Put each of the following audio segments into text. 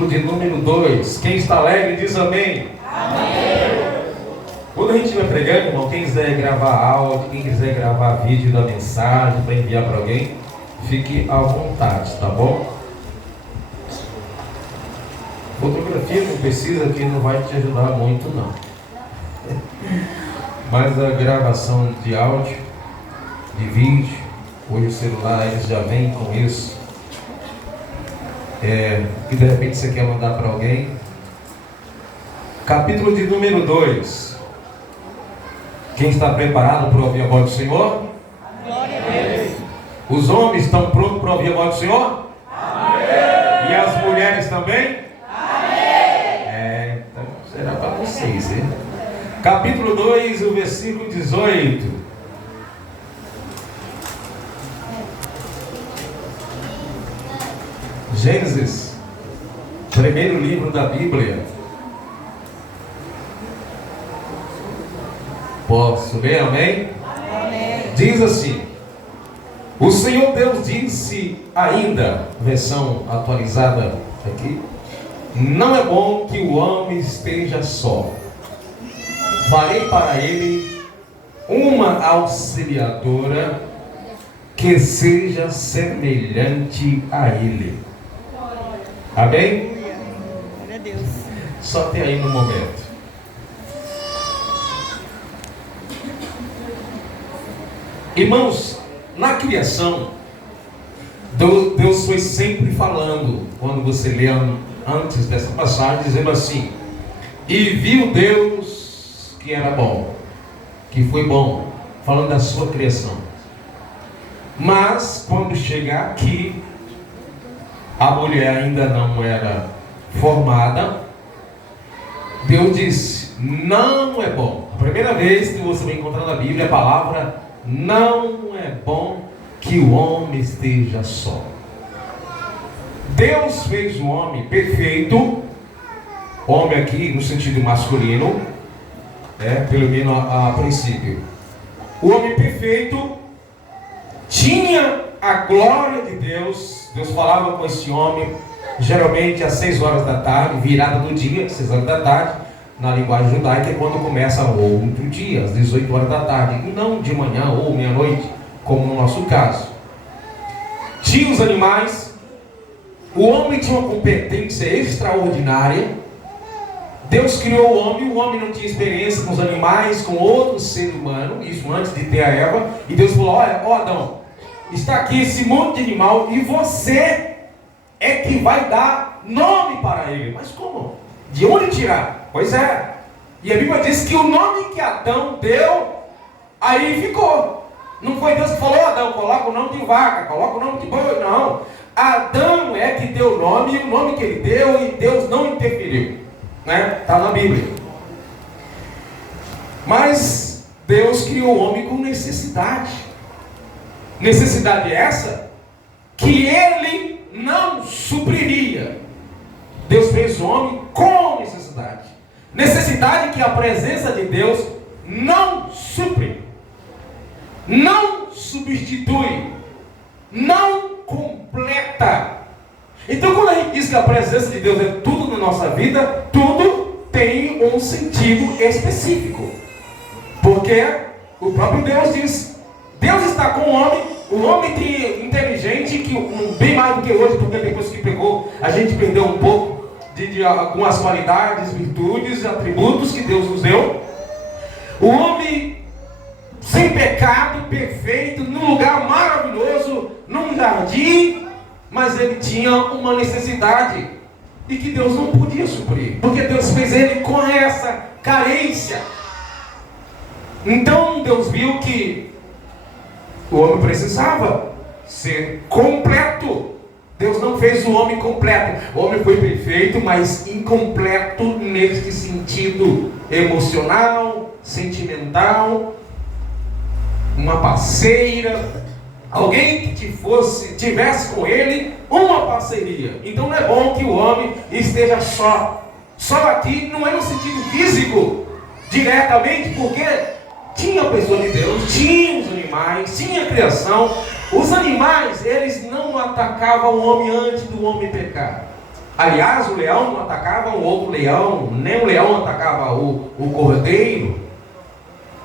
capítulo de número 2. Quem está alegre diz amém. Amém. Quando a gente vai pregando, irmão, quem quiser gravar áudio, quem quiser gravar vídeo da mensagem para enviar para alguém, fique à vontade, tá bom? Fotografia não precisa, que não vai te ajudar muito não. Mas a gravação de áudio, de vídeo, hoje o celular eles já vem com isso. E de repente você quer mandar para alguém. Capítulo de número 2. Quem está preparado para ouvir a voz do Senhor? Glória a Deus. Os homens estão prontos para ouvir a voz do Senhor? Amém. E as mulheres também? Amém. Então será para vocês, hein? Capítulo 2, o versículo 18. Gênesis, primeiro livro da Bíblia. Posso ler, amém? Amém. Diz assim: o Senhor Deus disse ainda, versão atualizada aqui: não é bom que o homem esteja só. Farei para ele uma auxiliadora que seja semelhante a ele. Amém? Glória a Deus. Só até aí no momento. Irmãos, na criação, Deus foi sempre falando, quando você lê antes dessa passagem, dizendo assim: e viu Deus que era bom, que foi bom, falando da sua criação. Mas quando chega aqui, a mulher ainda não era formada, Deus disse: não é bom. A primeira vez que você vai encontrar na Bíblia a palavra não é bom que o homem esteja só. Deus fez o homem perfeito, homem aqui no sentido masculino, pelo menos a princípio. O homem perfeito tinha a glória de Deus. Deus falava com esse homem geralmente às 6 horas da tarde, virada do dia, 6 horas da tarde. Na linguagem judaica é quando começa o outro dia, às 18 horas da tarde, e não de manhã ou meia-noite, como no nosso caso. Tinha os animais. O homem tinha uma competência extraordinária. Deus criou o homem não tinha experiência com os animais, com outro ser humano, isso antes de ter a Eva. E Deus falou: olha, Adão, está aqui esse monte de animal e você é que vai dar nome para ele. Mas como? De onde tirar? Pois é. E a Bíblia diz que o nome que Adão deu, aí ficou. Não foi Deus que falou: Adão, coloca o nome de vaca, coloca o nome de boi. Não. Adão é que deu o nome, e o nome que ele deu, e Deus não interferiu. Está na Bíblia. Mas Deus criou o homem com necessidade. Necessidade essa que ele não supriria. Deus fez o homem com necessidade. Necessidade que a presença de Deus não supre, não substitui, não completa. Então, quando a gente diz que a presença de Deus é tudo na nossa vida, tudo tem um sentido específico. Porque o próprio Deus diz: Deus está com o homem tem inteligente, que bem mais do que hoje, porque depois que pegou, a gente perdeu um pouco de algumas qualidades, virtudes, atributos que Deus nos deu. O homem sem pecado, perfeito, num lugar maravilhoso, num jardim, mas ele tinha uma necessidade e que Deus não podia suprir, porque Deus fez ele com essa carência. Então Deus viu que o homem precisava ser completo. Deus não fez o homem completo. O homem foi perfeito, mas incompleto neste sentido emocional, sentimental. Uma parceira, alguém que tivesse com ele uma parceria. Então não é bom que o homem esteja só. Só aqui não é no sentido físico, diretamente, porque tinha a pessoa de Deus, tinha os animais, tinha a criação. Os animais, eles não atacavam o homem antes do homem pecar. Aliás, o leão não atacava o outro leão, nem o leão atacava o cordeiro,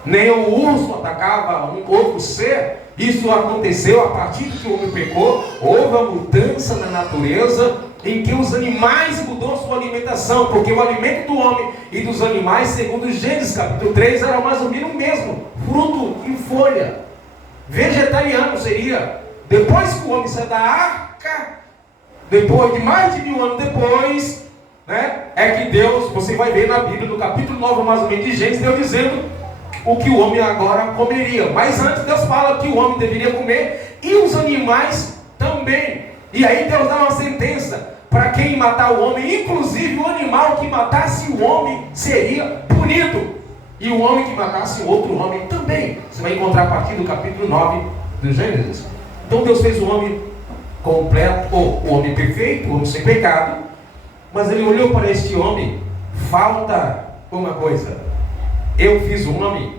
nem o urso atacava um outro ser. Isso aconteceu a partir que o homem pecou. Houve uma mudança na natureza em que os animais mudou sua alimentação, porque o alimento do homem e dos animais, segundo Gênesis capítulo 3, era mais ou menos o mesmo: fruto e folha. Vegetariano seria. Depois que o homem saiu da arca, depois de mais de 1000 anos depois, né, é que Deus, você vai ver na Bíblia, no capítulo 9 mais ou menos de Gênesis, Deus dizendo o que o homem agora comeria. Mas antes Deus fala que o homem deveria comer e os animais também. E aí Deus dá uma sentença para quem matar o homem, inclusive o animal que matasse o homem seria punido, e o homem que matasse o outro homem também. Você vai encontrar a partir do capítulo 9 do Gênesis. Então Deus fez o homem completo, ou o homem perfeito, o homem sem pecado, mas ele olhou para este homem: falta uma coisa. Eu fiz o homem,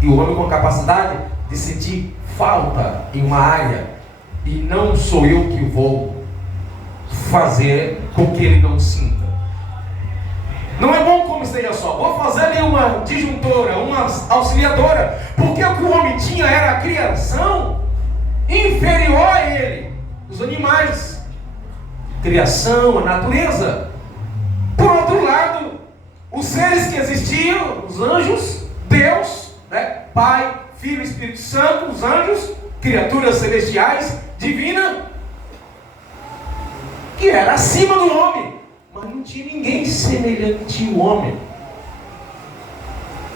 e o homem com a capacidade de sentir falta em uma área, e não sou eu que vou fazer com que ele não sinta. Não é bom como esteja só. Vou fazer ali uma disjuntora, uma auxiliadora, porque o que o homem tinha era a criação inferior a ele, os animais, criação, a natureza. Por outro lado, os seres que existiam, os anjos, Deus, né? Pai, Filho e Espírito Santo, os anjos, criaturas celestiais, divinas, que era acima do homem, mas não tinha ninguém semelhante ao homem.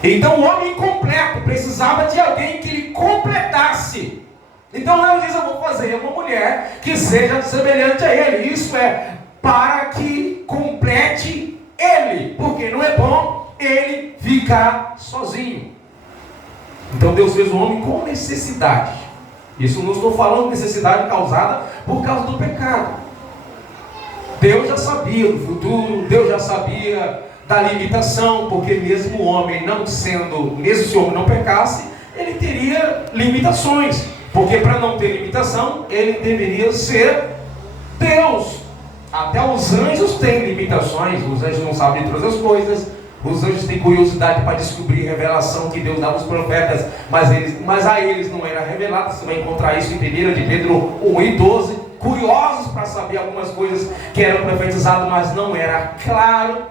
Então o homem incompleto precisava de alguém que lhe completasse. Então Deus diz: eu vou fazer uma mulher que seja semelhante a ele. Isso é para que complete ele, porque não é bom ele ficar sozinho. Então Deus fez o homem com necessidade. Isso não estou falando de necessidade causada por causa do pecado. Deus já sabia do futuro, Deus já sabia da limitação, porque mesmo o homem não sendo, mesmo se o homem não pecasse, ele teria limitações, porque para não ter limitação, ele deveria ser Deus. Até os anjos têm limitações, os anjos não sabem de todas as coisas, os anjos têm curiosidade para descobrir a revelação que Deus dava aos profetas, mas a eles não era revelado. Você vai encontrar isso em 1 de Pedro 1:12, curiosos para saber algumas coisas que eram profetizadas, mas não era claro.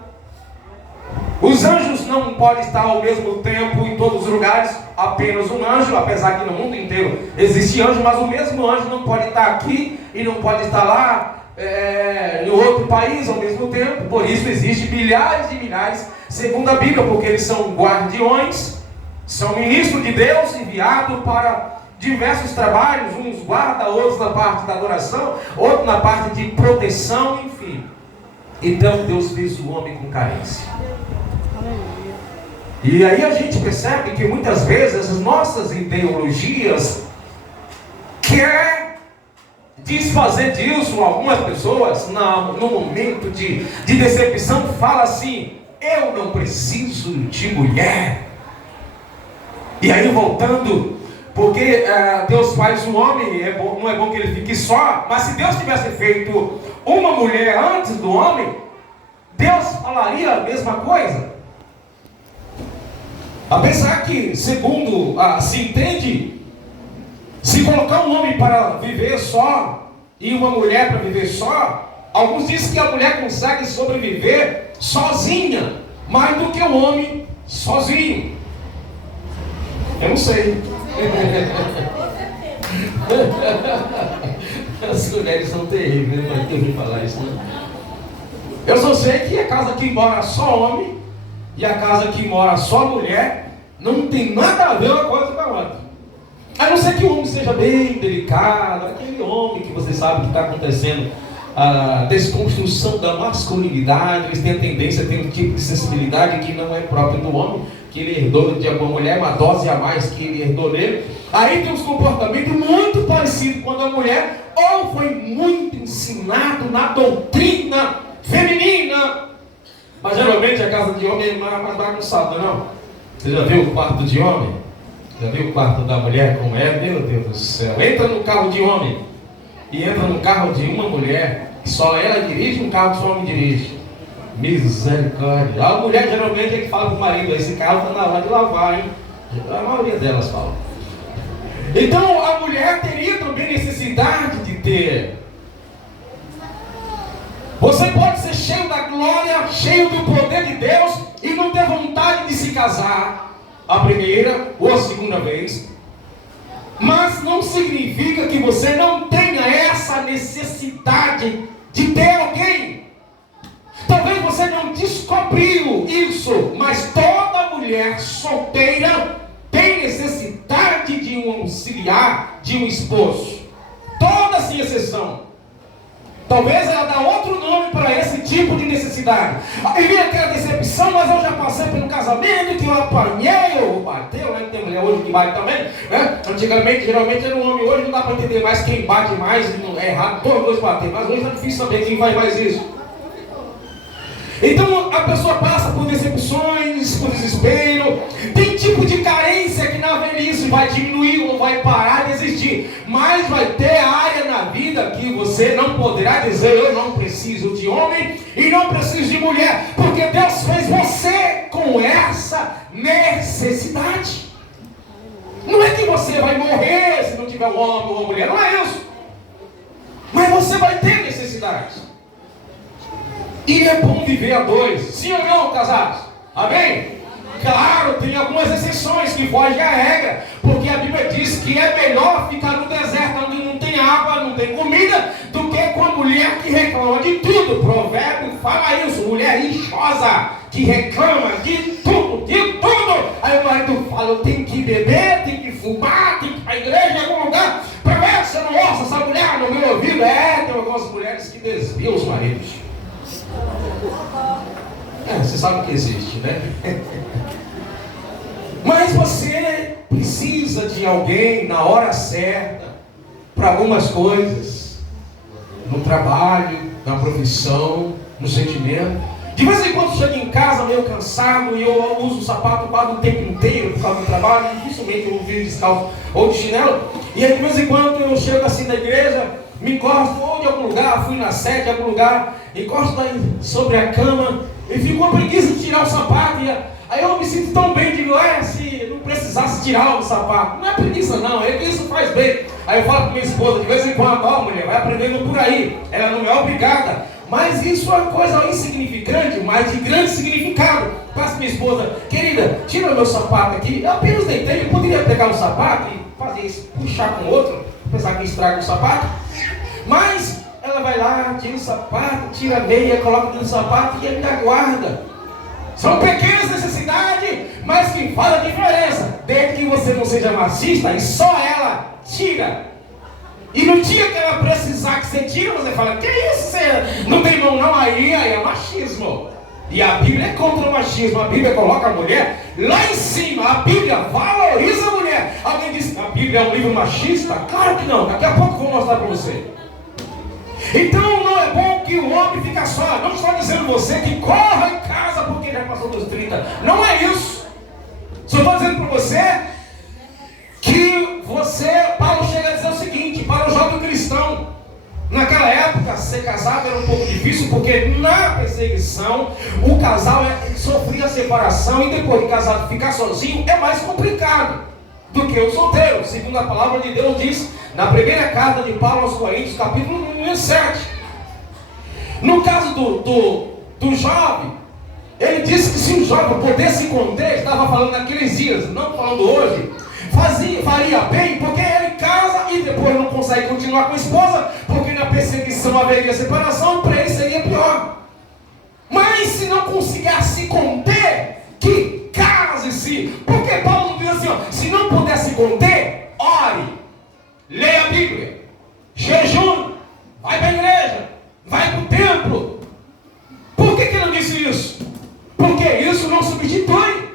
Os anjos não podem estar ao mesmo tempo em todos os lugares, apenas um anjo, apesar que no mundo inteiro existe anjo, mas o mesmo anjo não pode estar aqui e não pode estar lá em outro país ao mesmo tempo. Por isso existe milhares e milhares, segundo a Bíblia, porque eles são guardiões, são ministros de Deus, enviados para diversos trabalhos, uns guarda, outros na parte da adoração, outros na parte de proteção, enfim. Então Deus fez o homem com carência. E aí a gente percebe que muitas vezes as nossas ideologias querem desfazer disso. Algumas pessoas no momento de decepção falam assim: eu não preciso de mulher. E aí voltando, porque Deus faz o homem, não é bom que ele fique só, mas se Deus tivesse feito uma mulher antes do homem, Deus falaria a mesma coisa. Apesar que, segundo se entende, se colocar um homem para viver só e uma mulher para viver só, alguns dizem que a mulher consegue sobreviver sozinha mais do que o homem sozinho. Eu não sei. As mulheres são terríveis, não tem que falar isso, né? Eu só sei que a casa que mora só homem e a casa que mora só mulher não tem nada a ver uma coisa com a outra. A não ser que o homem seja bem delicado, aquele homem que você sabe que está acontecendo a desconstrução da masculinidade, eles têm a tendência a ter um tipo de sensibilidade que não é próprio do homem, que ele herdou de alguma mulher, uma dose a mais que ele herdou nele. Aí tem uns comportamentos muito parecidos quando a mulher ou foi muito ensinado na doutrina feminina, mas geralmente a casa de homem é mais bagunçada, não? Você já viu o quarto de homem? Já viu o quarto da mulher como é? Meu Deus do céu! Entra no carro de homem e entra no carro de uma mulher, Só ela dirige um carro que só o homem dirige. Misericórdia. A mulher geralmente é que fala pro marido: esse carro está na hora de lavar, hein? A maioria delas fala. Então a mulher teria também necessidade de ter. Você pode ser cheio da glória, cheio do poder de Deus e não ter vontade de se casar a primeira ou a segunda vez. Mas não significa que você não tenha essa necessidade de ter alguém. Talvez você não descobriu isso, mas toda mulher solteira tem necessidade de um auxiliar, de um esposo. Toda sem exceção. Talvez ela dá outro nome para esse tipo de necessidade. Aí vem aquela decepção: mas eu já passei pelo casamento que eu apanhei, ou bateu, né? Tem mulher hoje que bate também, né? Antigamente, geralmente era um homem. Hoje não dá para entender mais quem bate mais, é errado, todos dois bater. Mas hoje é difícil saber quem faz mais isso. Então a pessoa passa por decepções, por desespero. Tem tipo de carência que na velhice vai diminuir ou vai parar de existir. Mas vai ter área na vida que você não poderá dizer: eu não preciso de homem e não preciso de mulher, porque Deus fez você com essa necessidade. Não é que você vai morrer se não tiver um homem ou uma mulher, não é isso. Mas você vai ter necessidade. E é bom viver a dois, sim ou não, casados? Amém? Claro, tem algumas exceções que fogem à regra, porque a Bíblia diz que é melhor ficar no deserto onde não tem água, não tem comida, do que com a mulher que reclama de tudo. Provérbio fala isso: mulher rixosa, que reclama de tudo, de tudo. Aí o marido fala: eu tenho que beber, tenho que fumar, tenho que ir para a igreja em algum lugar. Para ver se eu não ouço essa mulher no meu ouvido. Tem algumas mulheres que desviam os maridos. Você sabe que existe, né? Mas você precisa de alguém na hora certa para algumas coisas, no trabalho, na profissão, no sentimento. De vez em quando chego em casa meio cansado e eu uso o sapato quase o tempo inteiro por causa do trabalho, e dificilmente eu vivo descalço ou de chinelo. E aí de vez em quando eu chego assim na igreja, me encosto ou de algum lugar, fui na sede de algum lugar, encosto sobre a cama e fico com a preguiça de tirar o sapato. Aí eu me sinto tão bem, digo: se não precisasse tirar o sapato. Não é preguiça não, é que isso faz bem. Aí eu falo com minha esposa de vez em quando: mulher, vai aprendendo por aí, ela não é obrigada. Mas isso é uma coisa insignificante, mas de grande significado. Passo minha esposa: querida, tira o meu sapato aqui. Eu apenas deitei, eu poderia pegar o sapato e fazer isso, puxar com o outro, pensar que estraga o sapato. Mas ela vai lá, tira o sapato, tira a meia, coloca dentro do sapato e ainda guarda. São pequenas necessidades, mas que fazem a diferença. Desde que você não seja machista e só ela tira. E no dia que ela precisar que você tira, você fala: que isso? Você não tem mão não? Aí é machismo. E a Bíblia é contra o machismo. A Bíblia coloca a mulher lá em cima. A Bíblia valoriza a mulher. Alguém diz que a Bíblia é um livro machista? Claro que não. Daqui a pouco eu vou mostrar para você. Então não é bom que o homem fique só. Não estou dizendo você que corra em casa porque já passou dos 30. Não é isso. Só estou dizendo para você que Paulo chega a dizer o seguinte para o jovem cristão: naquela época ser casado era um pouco difícil, porque na perseguição o casal sofria separação, e depois de casado ficar sozinho é mais complicado do que o solteiro, segundo a palavra de Deus diz na primeira carta de Paulo aos Coríntios, capítulo 7. No caso do jovem, ele disse que se o jovem pudesse conter, estava falando naqueles dias, não falando hoje, faria bem, porque ele casa e depois não consegue continuar com a esposa, porque na perseguição haveria separação, para ele seria pior. Mas se não conseguir se conter, que case-se. Porque Paulo não diz assim: se não puder se conter, ore, leia a Bíblia, jejum, vai para a igreja, vai para o templo. Por que ele não disse isso? Porque isso não substitui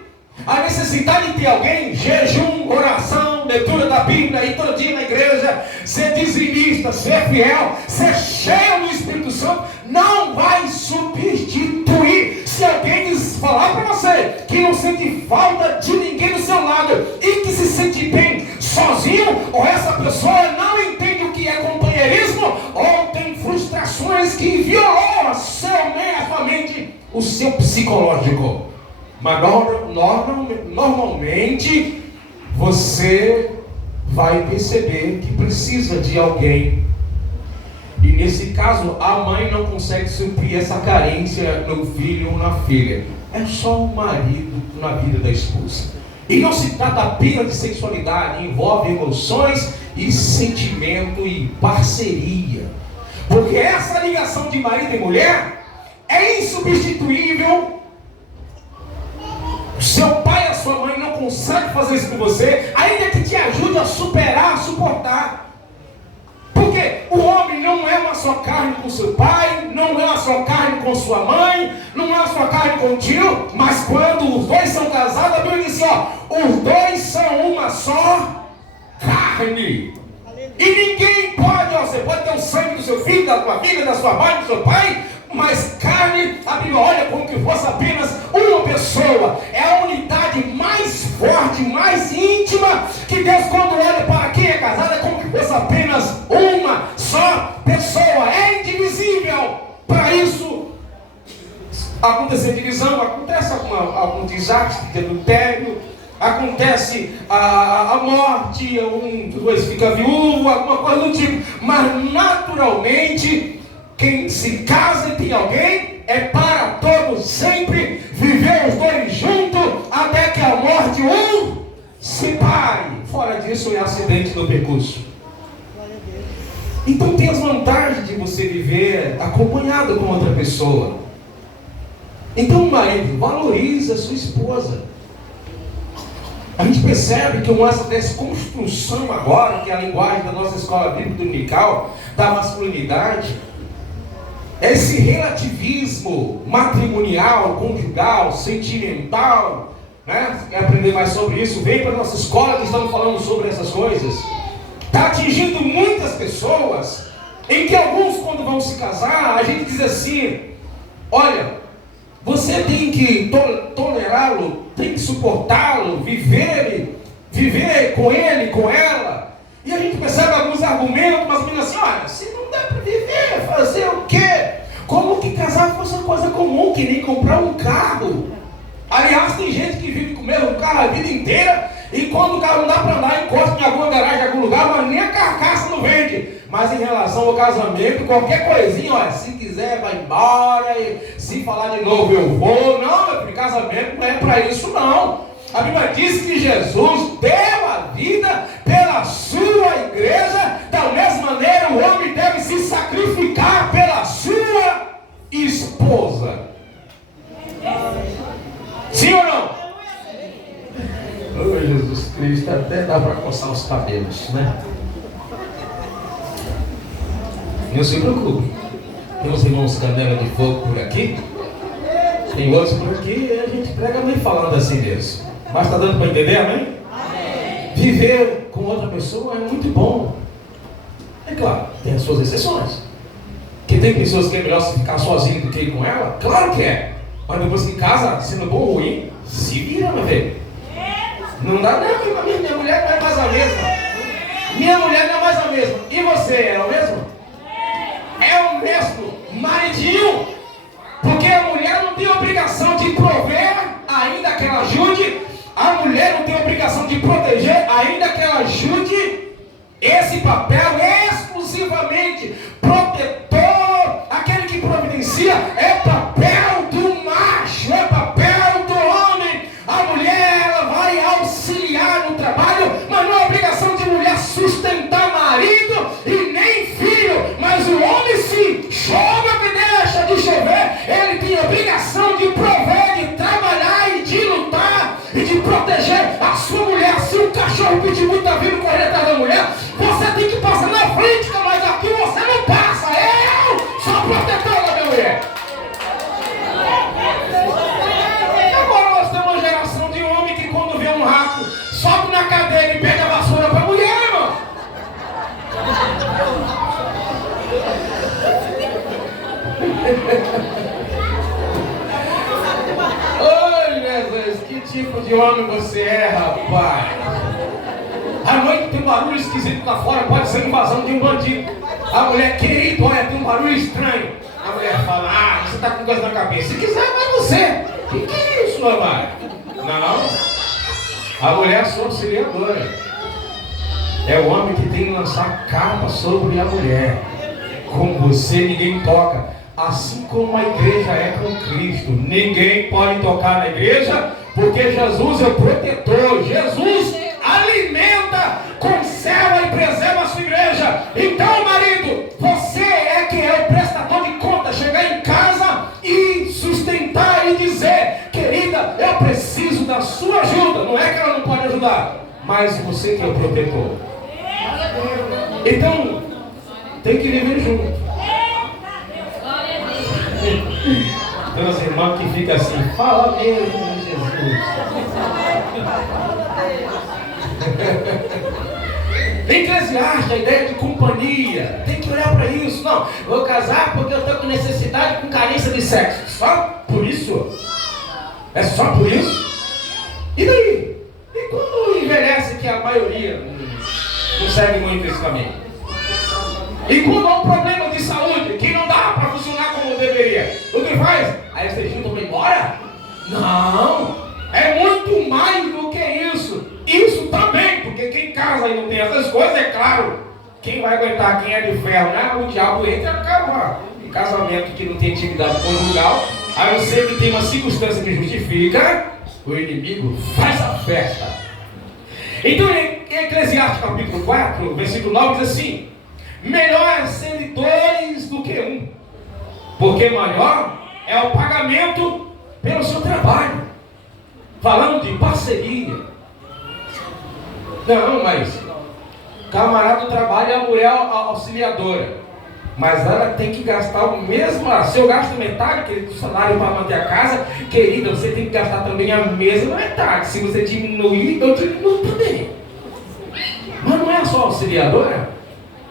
a necessidade de ter alguém. Jejum, oração, leitura da Bíblia, ir todo dia na igreja, ser dizimista, ser fiel, ser cheio do Espírito Santo, não vai substituir. Se alguém falar para você que não sente falta de ninguém do seu lado e que se sente bem sozinho, ou essa pessoa não entende o que é companheirismo, ou tem frustrações que o seu psicológico. Mas normalmente você vai perceber que precisa de alguém. E nesse caso, a mãe não consegue suprir essa carência no filho ou na filha. É só o marido na vida da esposa. E não se trata apenas de sexualidade, envolve emoções e sentimento e parceria. Porque essa ligação de marido e mulher é insubstituível. Seu pai e a sua mãe não conseguem fazer isso com você, ainda que te ajude a superar, a suportar. Porque o homem não é uma só carne com seu pai, não é uma só carne com sua mãe, não é uma só carne com o tio, mas quando os dois são casados, a Bíblia diz assim, os dois são uma só carne. E ninguém pode, você pode ter o sangue do seu filho, da tua filha, da sua mãe, do seu pai, mas carne, a Bíblia olha como que fosse apenas uma pessoa. É a unidade mais forte, mais íntima, que Deus, quando olha para quem é casado, é como que fosse apenas uma só pessoa. É indivisível. Para isso acontecer divisão, acontece algum desastre de adultério, acontece a morte, um dos dois fica viúvo, alguma coisa do tipo. Mas naturalmente, quem se casa e tem alguém é para todos sempre, viver os dois juntos até que a morte separe. Fora disso é acidente no percurso. Então tem as vantagens de você viver acompanhado com outra pessoa. Então, marido, valorize a sua esposa. A gente percebe que uma dessa construção agora, que é a linguagem da nossa escola bíblica dominical, da masculinidade, esse relativismo matrimonial, conjugal, sentimental, né? Você quer aprender mais sobre isso? Vem para a nossa escola que estamos falando sobre essas coisas. Está atingindo muitas pessoas, em que alguns, quando vão se casar, a gente diz assim, olha, você tem que tolerá-lo, tem que suportá-lo, viver com ele, com ela. E a gente percebe alguns argumentos, mas meninas assim, olha, se não dá para viver, fazer o quê? Como que casar fosse uma coisa comum, que nem comprar um carro. Aliás, tem gente que vive com o mesmo carro a vida inteira, e quando o carro não dá para andar, encosta em alguma garagem, em algum lugar, mas nem a carcaça não vende. Mas em relação ao casamento, qualquer coisinha, olha, se quiser vai embora, e se falar de novo eu vou. Não, meu filho, casamento não é para isso não. A Bíblia diz que Jesus deu a vida pela sua igreja. Da mesma maneira, o homem deve se sacrificar pela sua esposa. Sim ou não? Oh, Jesus Cristo, até dá para coçar os cabelos, né? Não se preocupe. Tem uns irmãos canela de fogo por aqui, tem outros por aqui, e a gente prega meio falando assim mesmo. Mas está dando para entender, amém? Amém? Viver com outra pessoa é muito bom. É claro, tem as suas exceções. Que tem pessoas que é melhor se ficar sozinho do que ir com ela? Claro que é. Mas depois que casa, sendo bom ou ruim, se vira, meu velho. Não dá não, minha mulher não é mais a mesma. Minha mulher não é mais a mesma. E você, é o mesmo? É o mesmo. Maridinho. Porque a mulher não tem obrigação de prover, ainda que ela ajude. A mulher não tem obrigação de proteger, ainda que ela ajude. Esse papel é exclusivamente protetor, aquele que providencia, é papel do macho, é papel do homem. A mulher, ela vai auxiliar no trabalho, mas não é obrigação de mulher sustentar marido e nem filho. Mas o homem, se chove que deixa de chover, ele tem obrigação de prover, de trabalhar e de lutar e de proteger a sua mulher. Se o cachorro pitbull está vindo correr atrás da mulher, você tem que passar na frente, mas aqui você não passa. Eu sou protetor da minha mulher. Agora nós temos uma geração de homem que quando vê um rato, sobe na cadeira e pega a vassoura para a mulher, irmão. Oi, Jesus, que tipo de homem você é, rapaz? A noite tem um barulho esquisito lá fora, pode ser invasão de um bandido. A mulher, querido, olha, tem um barulho estranho. A mulher fala, você está com coisa na cabeça. Se quiser, vai você. O que é isso, mamãe? Não. A mulher é a sua auxiliadora. É o homem que tem que lançar capa sobre a mulher. Com você ninguém toca. Assim como a igreja é com Cristo. Ninguém pode tocar na igreja, porque Jesus é o protetor. Jesus alimenta, conserva e preserva a sua igreja. Então, marido, você é que é o prestador de contas. Chegar em casa e sustentar e dizer: querida, eu preciso da sua ajuda. Não é que ela não pode ajudar, mas você que é o protetor. Então, tem que viver junto. Tem umas irmãs que ficam assim: fala mesmo, Jesus. Eclesiastes, a ideia de companhia. Tem que olhar para isso. Não, vou casar porque eu estou com necessidade, com carência de sexo. Só por isso? É só por isso? E daí? E quando envelhece, que a maioria não segue muito esse caminho? E quando há um problema de saúde que não dá para funcionar como deveria, o que faz? Aí vocês juntam para ir embora? Não, é muito mais do que isso. Isso também, porque quem casa e não tem essas coisas, é claro, quem vai aguentar, quem é de ferro, né? O diabo entra e acaba. Em casamento que não tem intimidade conjugal, a não ser que tem uma circunstância que justifica, o inimigo faz a festa. Então, em Eclesiastes capítulo 4, versículo 9, diz assim: melhor é serem dois do que um, porque maior é o pagamento pelo seu trabalho. Falando de parceria. Não, mas camarada trabalha, a mulher auxiliadora, mas ela tem que gastar o mesmo. Se eu gasto metade do salário para manter a casa, querida, você tem que gastar também a mesma metade. Se você diminuir, eu diminuo também. Mas não é só auxiliadora.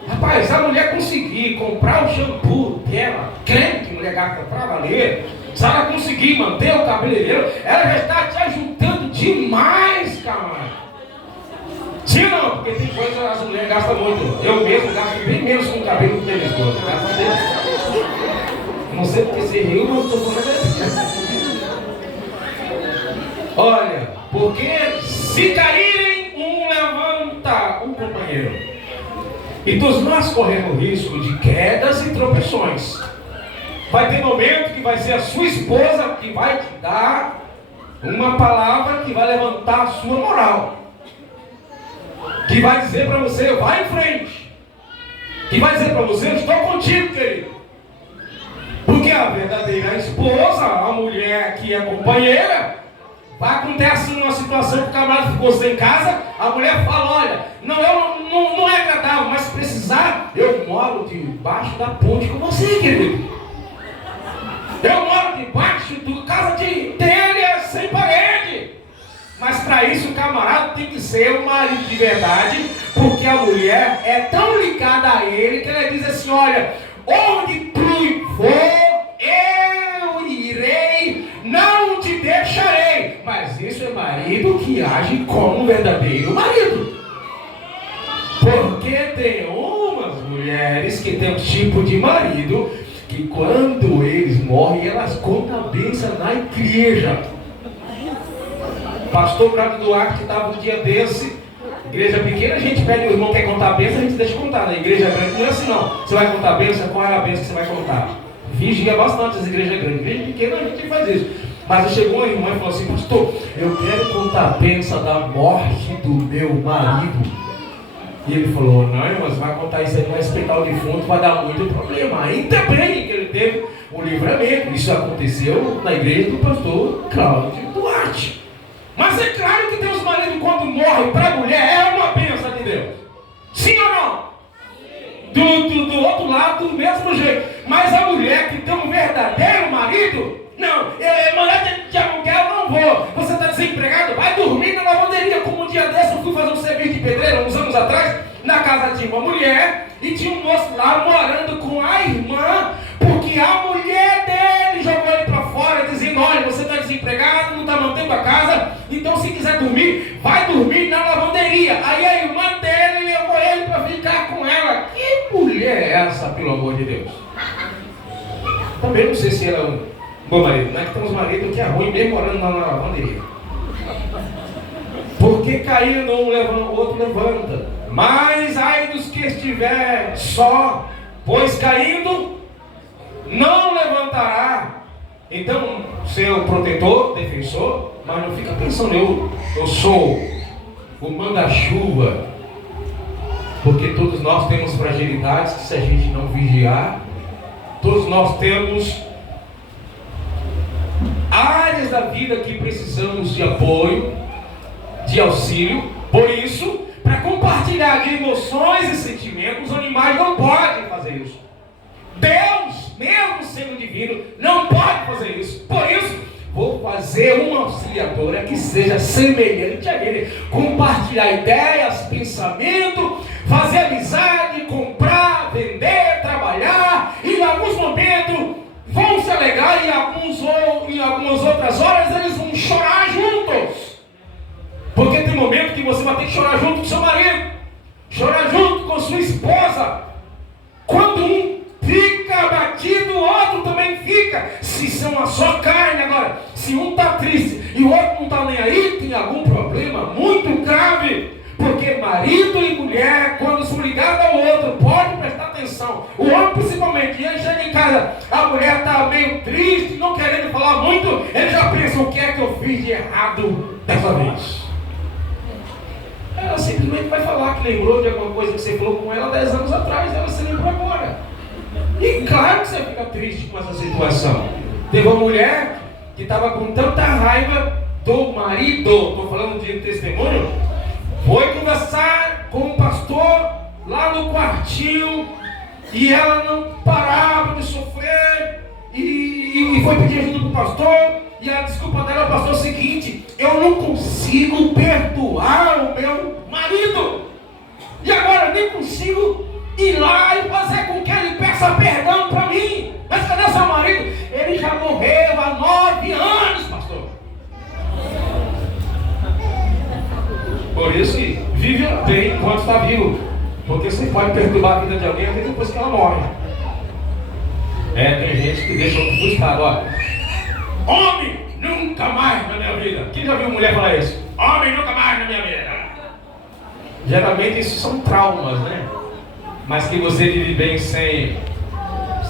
Rapaz, se a mulher conseguir comprar o shampoo dela, creme que mulher gasta para valer, se ela conseguir manter o cabeleireiro, ela já está te ajudando demais, camarada. Sim ou não? Porque tem coisa que as mulheres gastam muito. Eu mesmo gasto bem menos com o cabelo que minha esposa. Graças a Deus. Não sei porque você riu, mas estou falando. Olha, porque se caírem, um levanta o companheiro. E todos nós corremos risco de quedas e tropeções. Vai ter momento que vai ser a sua esposa que vai te dar uma palavra que vai levantar a sua moral, que vai dizer para você: vai em frente, que vai dizer para você: eu estou contigo, querido. Porque a verdadeira esposa, a mulher que é companheira, vai acontecer uma situação que o camarada ficou sem casa, a mulher fala: olha, não é agradável, mas se precisar, eu moro debaixo da ponte com você, querido. Eu moro debaixo da casa de telha sem parede. Mas para isso o camarada tem que ser um marido de verdade, porque a mulher é tão ligada a ele que ela diz assim: olha, onde tu for, eu irei, não te deixarei. Mas isso é marido que age como um verdadeiro marido. Porque tem umas mulheres que tem um tipo de marido que quando eles morrem, elas contam a bênção na igreja. Pastor Brado Duarte estava um dia desse, igreja pequena, a gente pede, o irmão quer contar a bênção, a gente deixa contar. Na igreja grande não é assim não. Você vai contar a bênção, qual é a bênção que você vai contar? Vigia bastante as igrejas grandes. Igreja pequena a gente faz isso. Mas chegou uma irmã e falou assim: pastor, eu quero contar a bênção da morte do meu marido. E ele falou: não, irmã, você vai contar isso aí, vai respeitar o defunto, vai dar muito problema. Ainda bem que ele teve um livramento. Isso aconteceu na igreja do pastor Cláudio Duarte. Mas é claro que tem os maridos, quando morrem para a mulher, é uma bênção de Deus. Sim ou não? Do outro lado, do mesmo jeito. Mas a mulher que tem um verdadeiro marido, não, mulher de aluguel, não vou. Você está desempregado, vai dormir na lavanderia. Como um dia desse eu fui fazer um serviço de pedreiro, uns anos atrás, na casa de uma mulher, e tinha um moço lá morando com a irmã, porque a mulher dele jogou ele para fora, dizendo: olha, você está desempregado, não está mantendo a casa, então se quiser dormir, vai dormir na lavanderia. Aí a irmã dele levou ele para ficar com ela. Que mulher é essa, pelo amor de Deus? Está também não sei se ela é um bom marido. Não é que tem uns maridos que é ruim mesmo morando na lavanderia. Porque caindo um levanta, o outro levanta. Mas ai dos que estiver só, pois caindo não levantará. Então, seu protetor, defensor, mas não fica pensando, eu sou o manda-chuva. Porque todos nós temos fragilidades que, se a gente não vigiar, todos nós temos áreas da vida que precisamos de apoio, de auxílio. Por isso, para compartilhar de emoções e sentimentos, os animais não podem fazer isso. Deus, mesmo sendo divino, não pode fazer isso. Por isso, vou fazer uma auxiliadora que seja semelhante a ele. Compartilhar ideias, pensamento, fazer amizade, comprar, vender, trabalhar. E em alguns momentos vão se alegrar e em algumas outras horas eles vão chorar juntos. Porque tem momento que você vai ter que chorar junto com seu marido, chorar junto com sua esposa. Quando um fica abatido, o outro também fica. Se são uma só carne. Agora, se um está triste e o outro não está nem aí, tem algum problema muito grave. Porque marido e mulher, quando são ligados ao outro, pode prestar atenção. O homem principalmente, ele chega em casa, a mulher está meio triste, não querendo falar muito, ele já pensa, o que é que eu fiz de errado dessa vez? Ela simplesmente vai falar que lembrou de alguma coisa que você falou com ela 10 anos atrás, ela se lembrou agora. E claro que você fica triste com essa situação. Teve uma mulher que estava com tanta raiva do marido, estou falando de testemunho, foi conversar com o pastor lá no quartinho e ela não parava de sofrer e foi pedir ajuda para o pastor. E a desculpa dela ao pastor é o seguinte: eu não consigo perdoar o meu marido. E agora eu nem consigo ir lá e fazer com que ele peça perdão para mim. Mas cadê seu marido? Ele já morreu há 9 anos, pastor. Por isso, vive bem enquanto está vivo. Porque você pode perturbar a vida de alguém até depois que ela morre. Tem gente que deixa outro frustrado. Olha, homem nunca mais na minha vida. Quem já viu mulher falar isso? Homem nunca mais na minha vida. Geralmente isso são traumas, né? Mas que você vive bem sem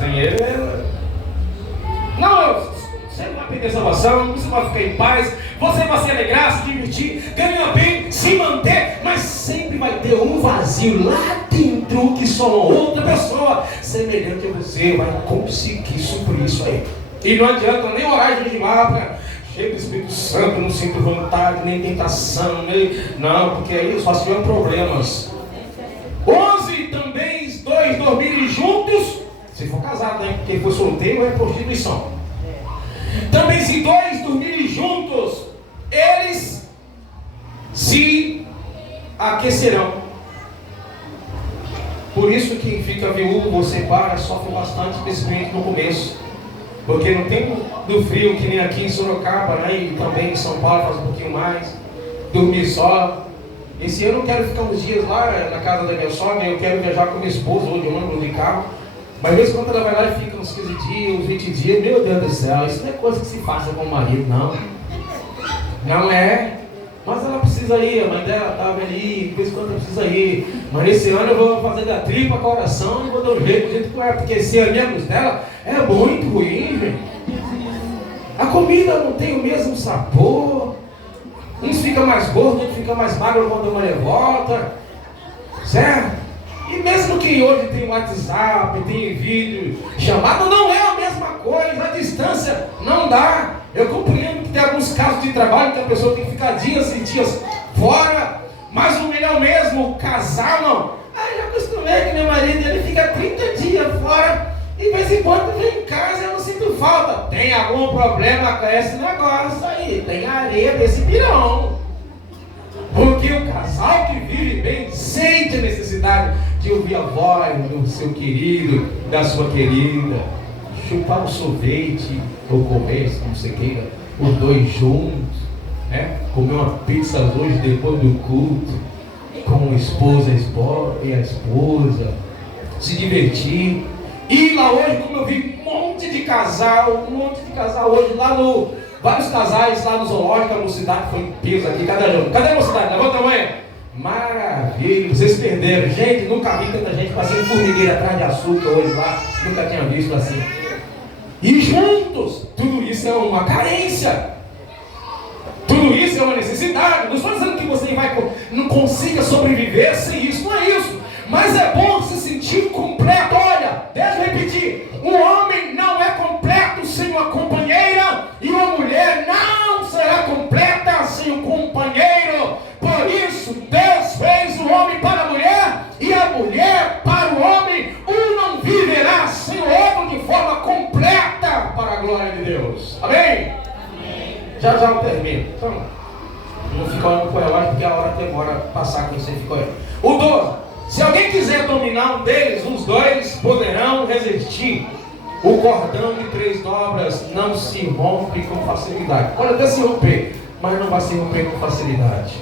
ele. Não, você não vai perder salvação, você vai ficar em paz, você vai se alegrar, se divertir, ganhar bem, se manter, mas sempre vai ter um vazio lá dentro que só uma outra pessoa semelhante a você vai conseguir suprir isso aí. E não adianta nem orar e jejuar para cheio do Espírito Santo, não sinto vontade, nem tentação, não, porque aí só se vê problemas. 11 também, os dois dormirem juntos, se for casado, né? Quem for solteiro é prostituição. Também se dois dormirem juntos, eles se aquecerão. Por isso quem fica viúvo ou separa sofre bastante, especialmente no começo. Porque no tempo do frio, que nem aqui em Sorocaba, né, e também em São Paulo faz um pouquinho mais, dormir só. Esse ano eu quero ficar uns dias lá na casa da minha sogra, eu quero viajar com minha esposa, ou de ônibus, ou de carro. Mas às vezes quando ela vai lá e fica uns 15 dias, uns 20 dias, meu Deus do céu, isso não é coisa que se faça com o marido, não. Não é. Mas ela precisa ir, a mãe dela estava ali, de vez em quando ela precisa ir. Mas esse ano eu vou fazer da tripa coração e vou dar um jeito, do jeito que é, porque se a minha costela é muito ruim, gente. A comida não tem o mesmo sabor. Uns ficam mais gordos, outros ficam mais magros quando a mulher volta. Certo? E mesmo que hoje tem WhatsApp, tem vídeo, chamada, não é a mesma coisa, a distância não dá. Eu compreendo que tem alguns casos de trabalho que a pessoa tem que ficar dias e dias fora, mas o melhor mesmo, o casal não. Eu já acostumei que meu marido ele fica 30 dias fora e de vez em quando vem em casa e eu não sinto falta. Tem algum problema com esse negócio aí, tem areia desse pirão. Porque o casal que vive bem sente a necessidade de ouvir a voz do seu querido, da sua querida, chupar um sorvete ou comer, se você queira, os dois juntos, né? Comer uma pizza hoje depois do culto, com a esposa e a esposa, se divertir. E lá hoje, como eu vi um monte de casal hoje lá no... Vários casais lá no zoológico, a mocidade foi em peso aqui. Cadê a mocidade? Levanta a mão. Maravilha, vocês perderam. Gente, nunca vi tanta gente passando formigueira atrás de açúcar hoje lá. Nunca tinha visto assim. E juntos, tudo isso é uma carência. Tudo isso é uma necessidade. Não estou dizendo que você não consiga sobreviver sem isso, não é isso. Mas é bom se sentir completo. Olha, deixa eu repetir. Um homem não é completo sem uma companheira. E uma mulher não será completa sem um companheiro. Por isso, Deus fez o homem para a mulher e a mulher para o homem. Um não viverá sem o outro de forma completa para a glória de Deus. Amém? Amém. Já eu termino. Então, não fica olhando com o relógio porque a hora demora a passar quando você fica olhando. O 12. Se alguém quiser dominar um deles, os dois poderão resistir. O cordão de 3 dobras não se rompe com facilidade. Pode até se romper, mas não vai se romper com facilidade.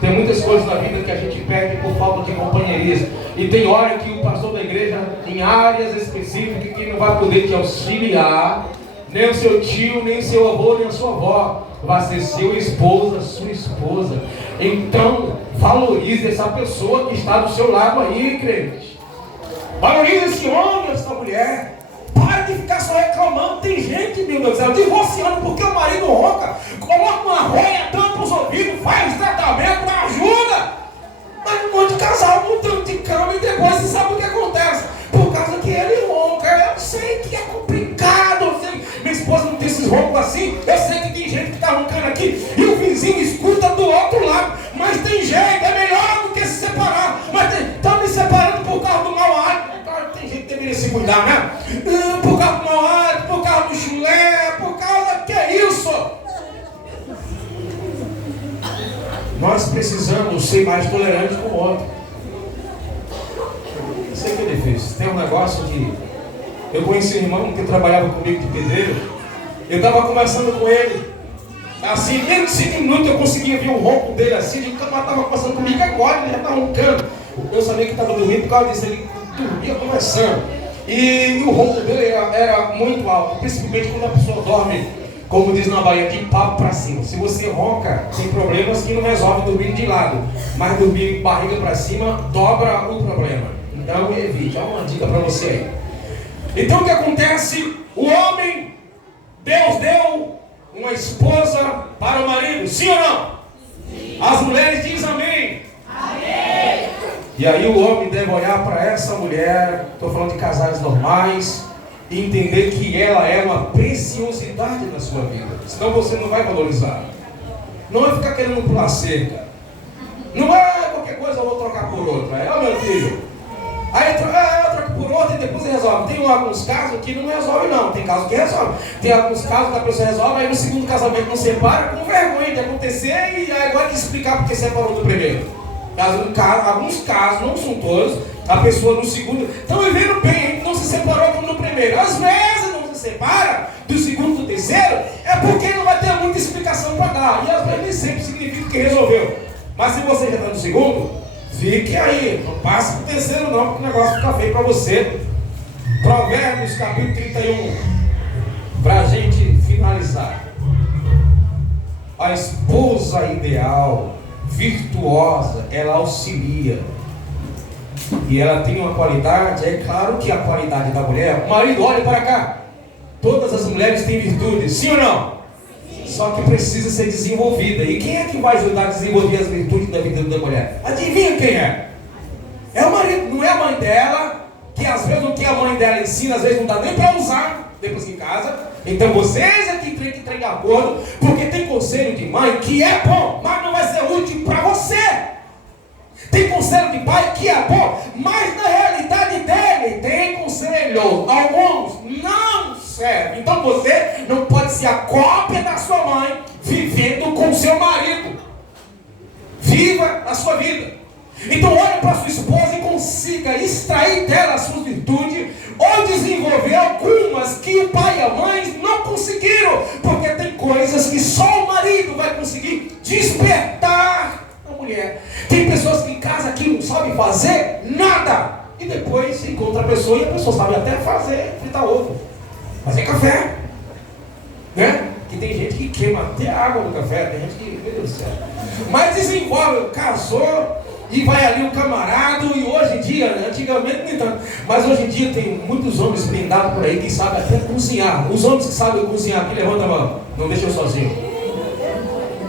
Tem muitas coisas na vida que a gente perde por falta de companheirismo. E tem hora que o pastor da igreja, em áreas específicas, que não vai poder te auxiliar, nem o seu tio, nem o seu avô, nem a sua avó. Vai ser seu esposo, sua esposa. Então, valorize essa pessoa que está do seu lado aí, crente. Valorize esse homem, essa mulher. Para de ficar só reclamando. Tem gente, meu Deus do céu, divorciando porque o marido ronca. Coloca uma roia, tampa os ouvidos, faz tratamento, ajuda. Mas um monte de casal mudando de cama e depois você sabe o que acontece. Por causa que ele ronca. Eu sei que é complicado. Eu sei. Minha esposa não tem esses roncos assim. Eu sei que tem gente que está roncando aqui e o vizinho escuta do outro lado. Mas tem jeito, é melhor do que se separar. Mas estão me separando por causa do mau hálito. Claro que tem gente que deveria se cuidar, né? Por causa do mau hálito, por causa do chulé, por causa que é isso. Nós precisamos ser mais tolerantes com o outro. Não sei o que ele fez. Tem um negócio de... Eu conheci um irmão que trabalhava comigo de pedreiro. Eu estava conversando com ele. Assim, menos de 5 minutos eu conseguia ver o ronco dele assim. Ele estava conversando comigo agora, ele já estava roncando. Eu sabia que estava dormindo por causa disso. Ele dormia conversando. E o ronco dele era muito alto. Principalmente quando a pessoa dorme, como diz na Bahia, de papo para cima. Se você ronca, tem problemas que não resolve dormir de lado. Mas dormir barriga para cima dobra o problema. Então evite. Olha uma dica para você aí. Então o que acontece? O homem, Deus deu uma esposa para o marido, sim ou não? Sim. As mulheres dizem amém. Amém. E aí o homem deve olhar para essa mulher, estou falando de casais normais, e entender que ela é uma preciosidade na sua vida. Senão você não vai valorizar. Não é ficar querendo pular cerca. Não é qualquer coisa eu vou trocar por outra. É, meu filho. Aí eu troco por outra e depois resolve. Tem alguns casos que não resolve não. Tem casos que resolve. Tem alguns casos que a pessoa resolve, aí no segundo casamento não separa, com vergonha de acontecer, e aí agora tem que explicar porque separou do primeiro. Alguns casos, não são todos, a pessoa no segundo estão vivendo bem, não se separou como no primeiro. Às vezes não se separa do segundo do terceiro, é porque não vai ter muita explicação para dar. E às vezes nem sempre significa que resolveu. Mas se você já está no segundo, fique aí, não passe para o terceiro não, porque o negócio fica feio para você. Provérbios capítulo 31, para a gente finalizar. A esposa ideal, virtuosa, ela auxilia. E ela tem uma qualidade, é claro que a qualidade da mulher, o marido, olha para cá. Todas as mulheres têm virtudes, sim ou não? Só que precisa ser desenvolvida. E quem é que vai ajudar a desenvolver as virtudes da vida da mulher? Adivinha quem é? É o marido, não é a mãe dela, que às vezes o que a mãe dela ensina, às vezes não dá nem para usar depois que casa. Então vocês é que tem que entregar acordo, porque tem conselho de mãe que é bom, mas não vai ser útil para você. Tem conselho de pai que é bom, mas na realidade dele tem conselho, alguns não servem. Então você não pode ser a cópia da sua mãe vivendo com o seu marido. Viva a sua vida. Então olhe para sua esposa e consiga extrair dela as suas virtudes, ou desenvolver algumas que o pai e a mãe não conseguiram, porque tem coisas que só o marido vai conseguir despertar a mulher. Tem pessoas que em casa que não sabem fazer nada, e depois encontra a pessoa e a pessoa sabe até fazer fritar ovo. fazer café, né? Que tem gente que queima até água no café, tem gente que, meu Deus do céu. Mas desenvolve, casou e vai ali o camarada, e hoje em dia, antigamente nem tanto, mas hoje em dia tem muitos homens blindados por aí que sabem até cozinhar. Os homens que sabem cozinhar aqui, levanta a mão, não deixa eu sozinho.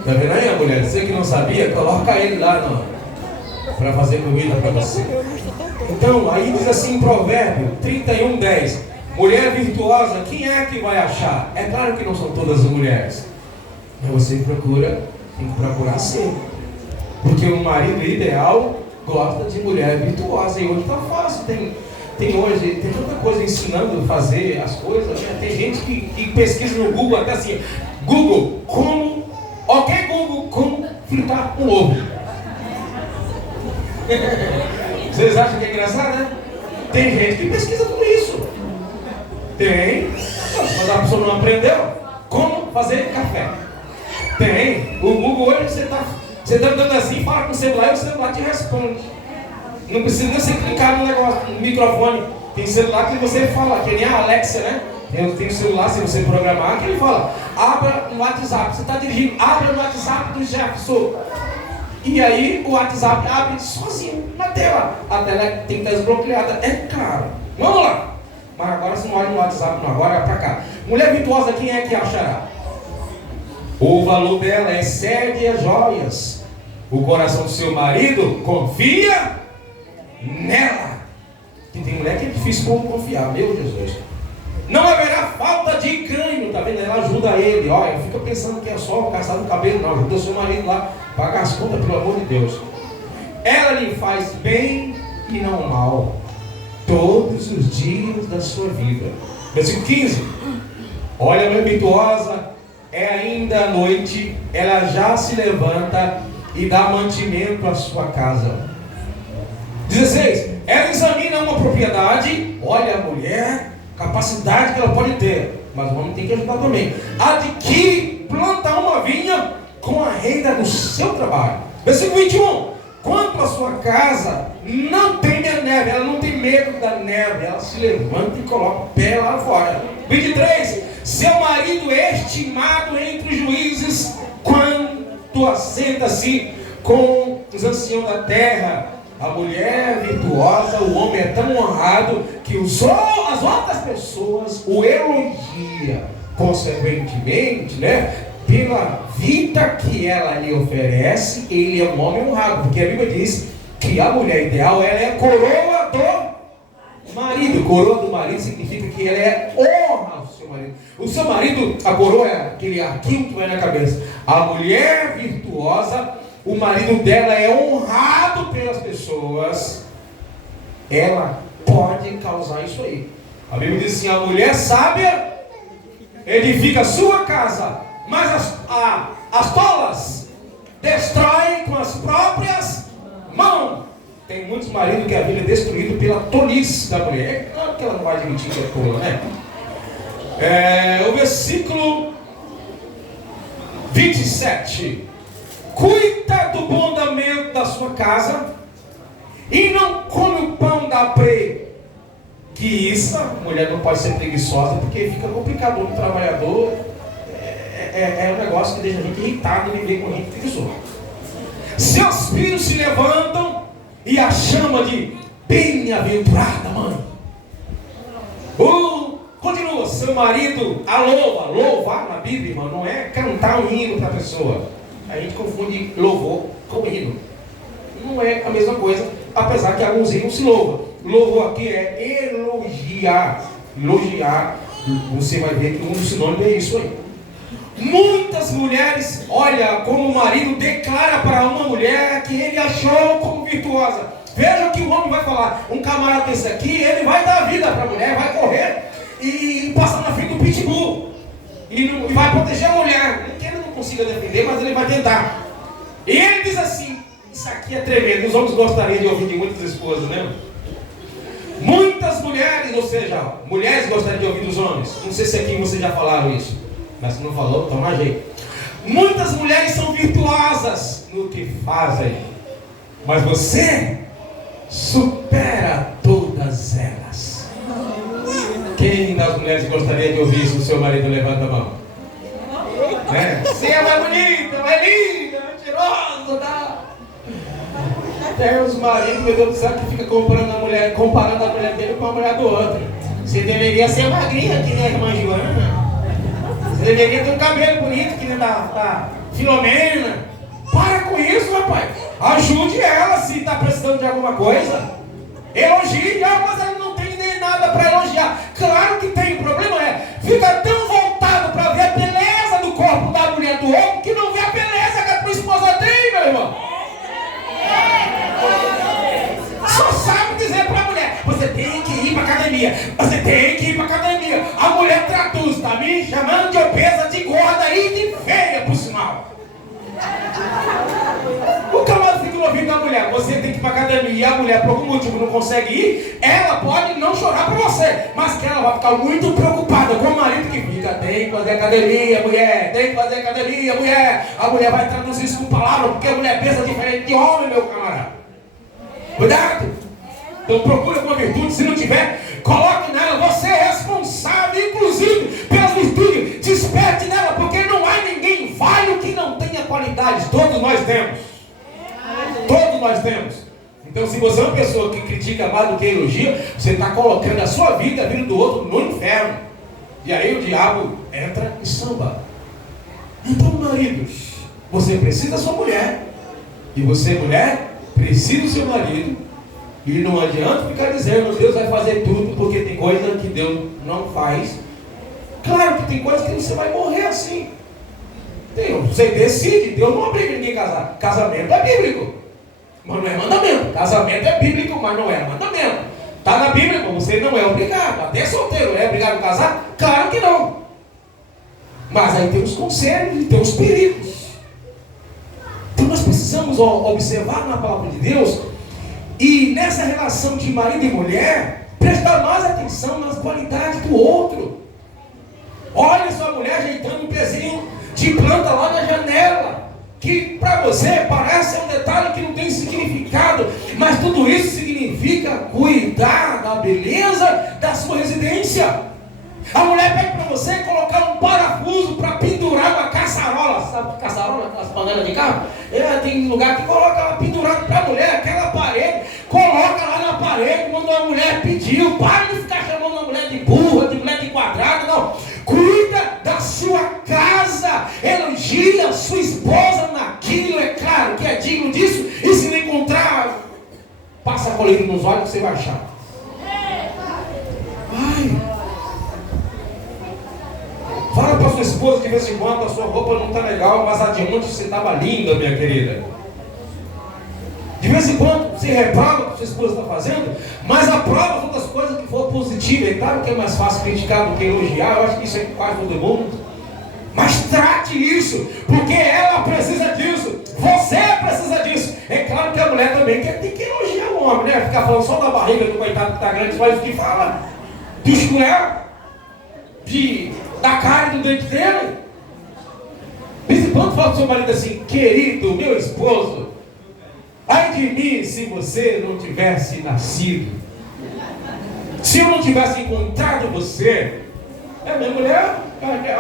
Tá vendo aí a mulher? Você que não sabia, coloca ele lá para fazer comida para você. Então, aí diz assim em Provérbio 31:10, mulher virtuosa, quem é que vai achar? É claro que não são todas as mulheres, mas você tem que procurar ser, porque o marido ideal gosta de mulher virtuosa, e hoje está fácil, tem tanta coisa ensinando a fazer as coisas, né? Tem gente que pesquisa no Google, até assim, Google, como fritar um ovo. Vocês acham que é engraçado, né? Tem gente que pesquisa tudo isso. Tem. Mas a pessoa não aprendeu como fazer café. Tem. O Google hoje você tá andando assim, fala com o celular e o celular te responde. Não precisa nem você clicar no negócio, no microfone. Tem celular que você fala, que nem a Alexa, né? Tem um celular, se você programar, que ele fala, abra no WhatsApp. Você está dirigindo, abra no WhatsApp do Jefferson. E aí o WhatsApp abre sozinho na tela. A tela tem que estar desbloqueada, é claro. Vamos lá. Mas agora você não olha no WhatsApp, não. Agora é para cá. Mulher virtuosa, quem é que achará? O valor dela excede as joias. O coração do seu marido confia nela. Que tem mulher que é difícil confiar, meu Jesus. Não haverá falta de ganho, tá vendo? Ela ajuda ele. Olha, fica pensando que é só caçar no cabelo, não. Ajuda o seu marido lá, paga as contas, pelo amor de Deus. Ela lhe faz bem e não mal, todos os dias da sua vida. Versículo 15. Olha, mulher virtuosa, é ainda a noite, ela já se levanta e dá mantimento à sua casa. 16. Ela examina uma propriedade, olha a mulher, capacidade que ela pode ter, mas o homem tem que ajudar também. Adquire, planta uma vinha com a renda do seu trabalho. Versículo 21. Quanto à sua casa, não teme a neve, ela não tem medo da neve, ela se levanta e coloca o pé lá fora. 23. Seu marido é estimado entre os juízes, quando assenta-se com os anciãos da terra. A mulher virtuosa, o homem é tão honrado que as outras pessoas o elogiam. Consequentemente, né, pela vida que ela lhe oferece, ele é um homem honrado. Porque a Bíblia diz que a mulher ideal, ela é coroa do marido. Coroa do marido significa que ela é honra ao seu marido. O seu marido, a coroa é aquele arquinho que vai na cabeça. A mulher virtuosa, o marido dela é honrado pelas pessoas, ela pode causar isso aí. A Bíblia diz assim, a mulher sábia edifica a sua casa, mas as tolas destroem com as próprias mãos. Tem muitos maridos que a vida é destruída pela tolice da mulher. É claro que ela não vai admitir que é tola, né? O versículo 27. Cuida do bom andamento da sua casa e não come o pão da preguiça. A mulher não pode ser preguiçosa porque fica complicado. O trabalhador é um negócio que deixa a gente irritado e viver com a gente preguiçoso. Seus filhos se levantam e a chama de bem-aventurada mãe. Continua, seu marido a louva. Louvar na Bíblia, irmão, não é cantar um hino para a pessoa. A gente confunde louvor com hino. Não é a mesma coisa, apesar que alguns hinos se louvam. Louvor aqui é elogiar. Elogiar, você vai ver que um dos sinônimos é isso aí. Muitas mulheres, olha como o marido declara para uma mulher que ele achou como virtuosa. Veja o que o homem vai falar. Um camarada desse aqui, ele vai dar vida para a mulher, vai correr e passar na frente do pitbull. E vai proteger a mulher. Que ele não consiga defender, mas ele vai tentar. E ele diz assim, isso aqui é tremendo. Os homens gostariam de ouvir de muitas esposas, né? Muitas mulheres, ou seja, mulheres gostariam de ouvir dos homens. Não sei se aqui vocês já falaram isso, mas se não falou, toma jeito. Muitas mulheres são virtuosas no que fazem, mas você supera todas elas. Quem das mulheres gostaria de ouvir isso? O seu marido levanta a mão. Né? Você é mais bonita, mais linda, mais cheirosa, tá? Tem os maridos, meu Deus do céu, que fica comparando a mulher dele com a mulher do outro. Você deveria ser magrinha, que nem a irmã Joana. Você deveria ter um cabelo bonito, que nem da Filomena. Para com isso, rapaz. Ajude ela se está precisando de alguma coisa. Elogie, mas ela não tem nem nada para elogiar. Claro que tem, o problema fica tão voltado para ver a beleza do corpo da mulher do homem que não vê a beleza que a tua esposa tem, meu irmão. Só sabe dizer para a mulher: você tem que ir para academia, você tem que ir para academia. A mulher traduz, tá me chamando de obesa, de gorda e de feia, por sinal. O camarada fica no ouvido da mulher: você tem que ir para academia, e a mulher por algum motivo não consegue ir. Ela pode não chorar para você, mas que ela vai ficar muito preocupada com o marido que fica: tem que fazer academia, mulher, tem que fazer academia, mulher. A mulher vai traduzir isso com palavras, porque a mulher pensa diferente de homem, meu camarada. Cuidado. Então procura uma virtude, se não tiver, coloque nela. Você é responsável, inclusive, pelas virtudes. Desperte nela, porque não há ninguém válido que não tenha qualidades. Todos nós temos. Todos nós temos. Então, se você é uma pessoa que critica mais do que elogia, você está colocando a sua vida e a vida do outro no inferno. E aí o diabo entra e samba. Então, maridos, você precisa da sua mulher. E você, mulher, precisa do seu marido. E não adianta ficar dizendo: Deus vai fazer tudo, porque tem coisa que Deus não faz. Claro que tem coisa que você vai morrer assim. Você decide, Deus não obriga ninguém a casar. Casamento é bíblico, mas não é mandamento. Casamento é bíblico, mas não é mandamento. Está na Bíblia, mas você não é obrigado. Até solteiro é obrigado a casar? Claro que não. Mas aí tem os conselhos e tem os perigos. Então nós precisamos observar na palavra de Deus. E nessa relação de marido e mulher, prestar mais atenção nas qualidades do outro. Olha sua mulher ajeitando um pezinho de planta lá na janela, que para você parece um detalhe que não tem significado, mas tudo isso significa cuidar da beleza da sua residência. A mulher pede para você colocar um parafuso para pendurar uma caçarola. Sabe caçarola? Aquelas panelas de carro? Tem lugar que coloca ela pendurada para a mulher, aquela parede, coloca lá na parede quando a mulher pediu. Para de ficar chamando a mulher de burra, de mulher de quadrado, não. Cuida da sua casa, elogia a sua esposa naquilo, é claro que é digno disso. E se não encontrar, passa colírio nos olhos que você vai achar. Ai. Fala para sua esposa de vez em quando: a sua roupa não está legal, mas a de ontem você estava linda, minha querida. De vez em quando você reprova o que sua esposa está fazendo, mas aprova as outras coisas que for positivas. É claro que é mais fácil criticar do que elogiar, eu acho que isso é quase todo mundo. Mas trate isso, porque ela precisa disso, você precisa disso. É claro que a mulher também tem que elogiar o homem, né? Ficar falando só da barriga do coitado que está grande, faz o que fala, dos cunhados, da cara e do dente dele. De vez em quando fala pro seu marido assim: querido, meu esposo, ai de mim se você não tivesse nascido, se eu não tivesse encontrado você. Minha mulher,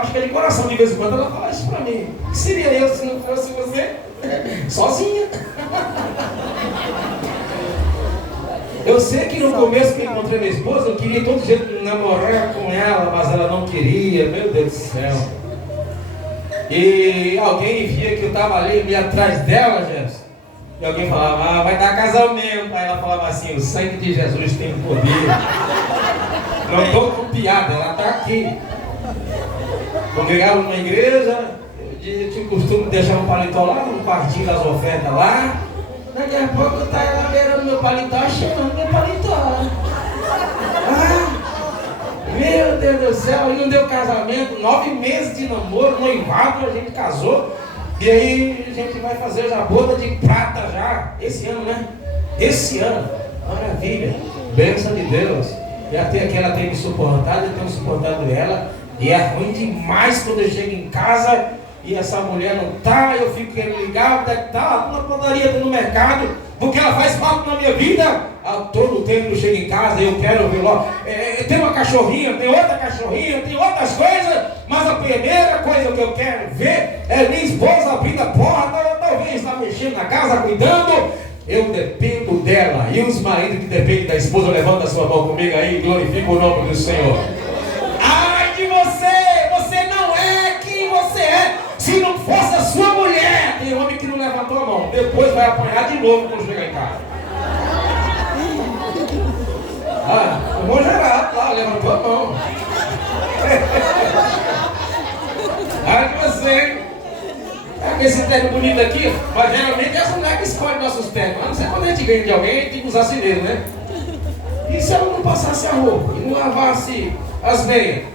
acho que é de coração, de vez em quando ela fala isso pra mim: o que seria eu se não fosse você? Sozinha. Eu sei que no começo que eu encontrei minha esposa, eu queria todo jeito namorar com ela, mas ela não queria, meu Deus do céu. E alguém via que eu estava ali meio atrás dela, Jesus. E alguém falava: vai dar casamento. Aí ela falava assim: o sangue de Jesus tem poder. Não estou com piada, ela está aqui. Congregaram numa igreja, eu tinha o costume de deixar um paletó lá no quartinho das ofertas lá. Daqui a pouco tá ela beirando meu paletó, cheirando meu paletó. Meu Deus do céu, e não deu casamento, 9 meses de namoro, noivado, a gente casou. E aí a gente vai fazer já boda de prata já, esse ano, né? Esse ano, maravilha, bênção de Deus. E até que ela tem me suportado, eu tenho suportado ela. E é ruim demais quando eu chego em casa e essa mulher não tá, eu fico querendo ligar, tá na padaria, no mercado, porque ela faz parte da minha vida. A todo tempo eu chego em casa e eu quero ver logo. Tem uma cachorrinha, tem outra cachorrinha, tem outras coisas, mas a primeira coisa que eu quero ver é minha esposa abrindo a porta, ou talvez está mexendo na casa, cuidando. Eu dependo dela. E os maridos que dependem da esposa, levanta a sua mão comigo aí e glorifica o nome do Senhor. Ai de você! Você não é quem você é se não fosse a sua mulher. Tem homem que não levantou a mão, depois vai apanhar de novo quando chegar em casa. O irmão Geraldo lá levantou a mão. Ai de você! Esse terno bonito aqui, mas geralmente é essa mulher que escolhe nossos ternos. A não ser quando a gente ganha de alguém, tem que usar cileiro, né? E se ela não passasse a roupa e não lavasse as meias?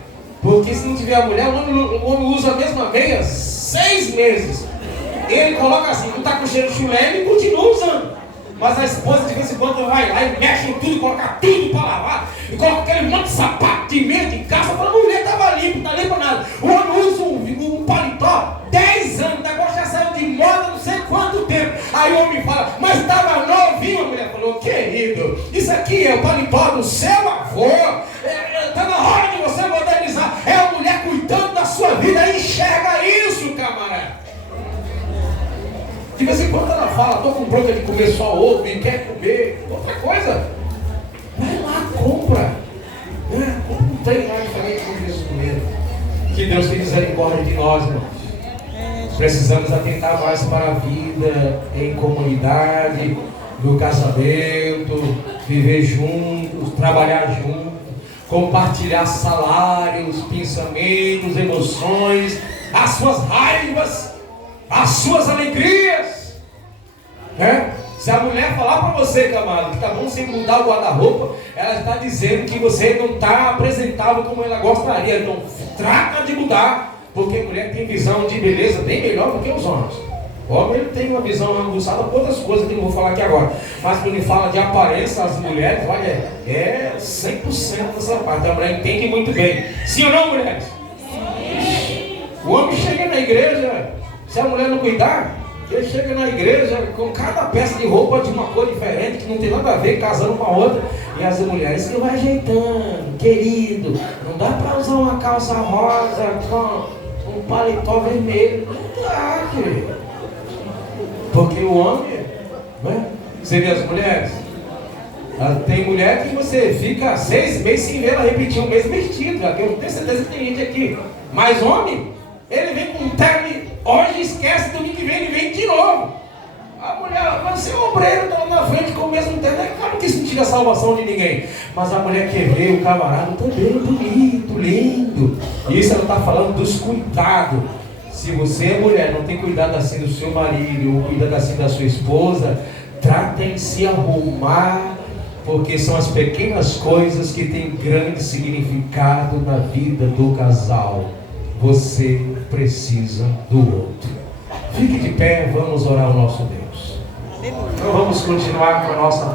Porque se não tiver a mulher, o homem usa a mesma meia 6 meses. Ele coloca assim, não está com cheiro de chulé, ele continua usando. Mas a esposa de vez em quando vai lá e mexe em tudo, coloca tudo para lavar. E coloca aquele monte de sapato de meia de calça. Fala, mulher, estava limpo, não está limpo nada. O homem usa um paletó 10 anos, o negócio já saiu de moda não sei quanto tempo. Aí o homem fala, mas estava novinho. A mulher falou, querido, isso aqui é o paletó do seu avô. Está na hora de você modernizar. É a mulher cuidando da sua vida. Enxerga isso, camarada. De vez em quando ela fala, estou com bronca de comer só ovo e quer comer outra coisa. Vai lá, compra. Compra um trem lá diferente com Jesus comer. Que Deus tenha misericórdia de nós, irmãos. Precisamos atentar mais para a vida em comunidade, no casamento, viver juntos, trabalhar juntos, compartilhar salários, pensamentos, emoções, as suas raivas, as suas alegrias. Se a mulher falar para você, camarada, que está bom sem mudar o guarda-roupa, ela está dizendo que você não está apresentável como ela gostaria. Então trata de mudar. Porque a mulher tem visão de beleza bem melhor do que os homens. O homem ele tem uma visão aguçada por outras coisas que eu não vou falar aqui agora. Mas quando ele fala de aparência, as mulheres, olha, é 100% dessa parte. A mulher entende muito bem. Sim ou não, mulheres? Sim. O homem chega na igreja, se a mulher não cuidar, ele chega na igreja com cada peça de roupa de uma cor diferente, que não tem nada a ver, casando com a outra. E as mulheres que vai ajeitando, querido, não dá para usar uma calça rosa com um paletó vermelho. Não dá, querido. Porque o homem, né? Você vê as mulheres? Tem mulher que você fica 6 meses sem ver ela repetir o mesmo vestido. Eu tenho certeza que tem gente aqui. Mas homem, ele vem com um terno, hoje esquece, domingo que vem ele vem de novo. A mulher, mas se o obreiro está lá na frente com o mesmo terno, é claro que isso não tira a salvação de ninguém. Mas a mulher quer ver o camarada também bonito, lindo. E isso ela está falando dos cuidados. Se você, mulher, não tem cuidado assim do seu marido, ou cuidado assim da sua esposa, trata em se arrumar, porque são as pequenas coisas que têm grande significado na vida do casal. Você precisa do outro. Fique de pé, vamos orar ao nosso Deus. Então vamos continuar com a nossa